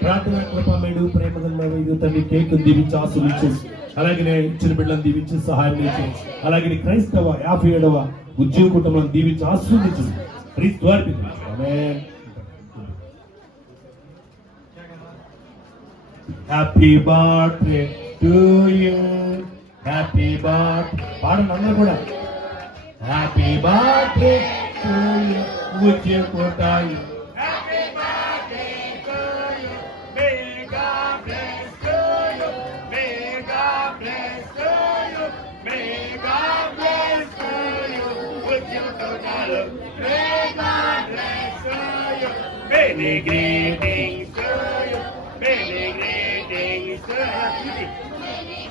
ప్రార్థన కృపమేడు ప్రేమగల వైద్య తండ్రి కేక్ దీవించి ఆశీర్వదించు. అలాగే ఇచ్చిన బిడ్డలను దీవించి సహాయం చేసి, అలాగే క్రైస్తవ 57వ ఉద్యోగ కుటుంబాలను దీవించి ఆశీర్వదించు. క్రీస్తు వారి ఆమేన్. Happy birthday to you, happy birthday పాడండి అందరూ కూడా. హ్యాపీ బర్త్డే టు యు ఉద్యోగ కుటుంబాలు. Many greetings to you, many greetings to you,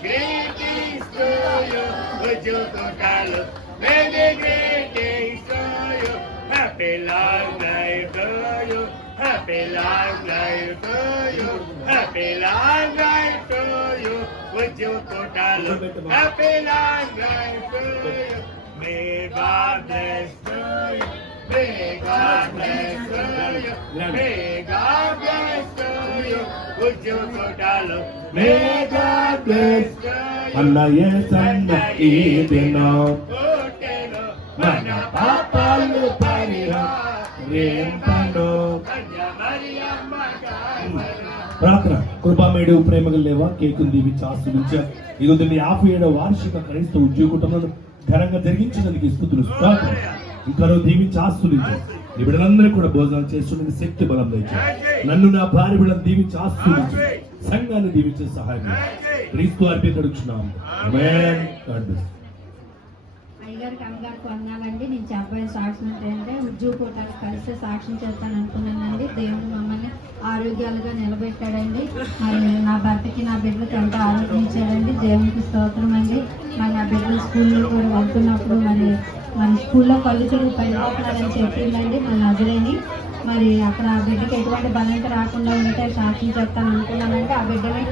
greetings to you, Uju Kotalu, many greetings to you, happy long life to you, happy long life to you, happy long life to you, Uju Kotalu, happy long life to you, may God bless to you. May God bless you. May God bless you. Uju Kotalu. May God bless you. అన్నయ్య సన్న ఈ దినం పుట్టెను మన పాపాలు పరిహరింపను. మరియమ్మ గాయన. ప్రార్థన కృపామేడు ప్రేమగల లేవా కేకును దీవించి ఆశీర్వదించు. ఇగో దీన్ని 57వ వార్షిక క్రైస్తవ ఉద్యోగ కుటుంబాలను ఘనంగా జరిగించినందుకు స్తుతులు. ఇంకా దీవించి ఆశీర్వదించు. ఈ బిడ్డలందరూ కూడా భోజనాలు చేస్తున్నది శక్తి బలం తెచ్చు. నన్ను నా భార్య బిడ్డలను దీవించి ఆశీర్వదించు. సంఘాన్ని దీవించే సహాయం క్రీస్తు అర్పించున్నాం. ఆమేన్. God bless. అయ్యగారికి అమ్మగారికి వందనాలండి. నేను చెప్పబోయే సాక్ష్యం ఏంటంటే ఉద్యోగ కూటానికి కలిసి సాక్ష్యం చేస్తాను అనుకున్నానండి. దేవుడు మమ్మల్ని ఆరోగ్యాలుగా నిలబెట్టాడండి. మరి నా భర్తకి నా బిడ్డలకి ఎంతో ఆరోగ్యం ఇచ్చాడండి. దేవునికి స్తోత్రం అండి. మరి నా బిడ్డలు స్కూల్లో కూడా వెళ్తున్నప్పుడు మరి మన స్కూల్లో కళ్ళు చెరువు పడిపోతున్నారని చెప్పిందండి మన నజరేని. మరి అక్కడ ఆ బిడ్డకి ఎటువంటి బలంత రాకుండా ఉంటే సాక్ష్యం చెప్తాను అనుకున్నానంటే ఆ బిడ్డని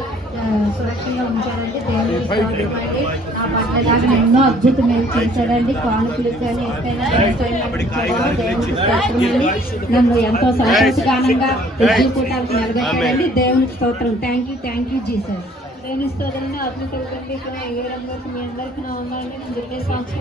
సురక్షంగా ఉంచారండి. దేవునికి స్తోత్రం అండి. ఆ భర్త నాకు ఎన్నో అద్భుతమైన చేశాడండి. కానుకలకు కానీ ఎక్కడైనా దేవునికి స్తోత్రం అండి. నన్ను ఎంతో సంతోషగానంగా ఉద్యోగ కూటాలకు నిలబెట్టాడండి. దేవునికి స్తోత్రం. Thank you Jesus. దేవుని స్తోత్రాన్ని అద్భుతంగా ఇక్కడ ఏ రంగం మీ అందరికీ నా ఉండాలని నేను సాక్షి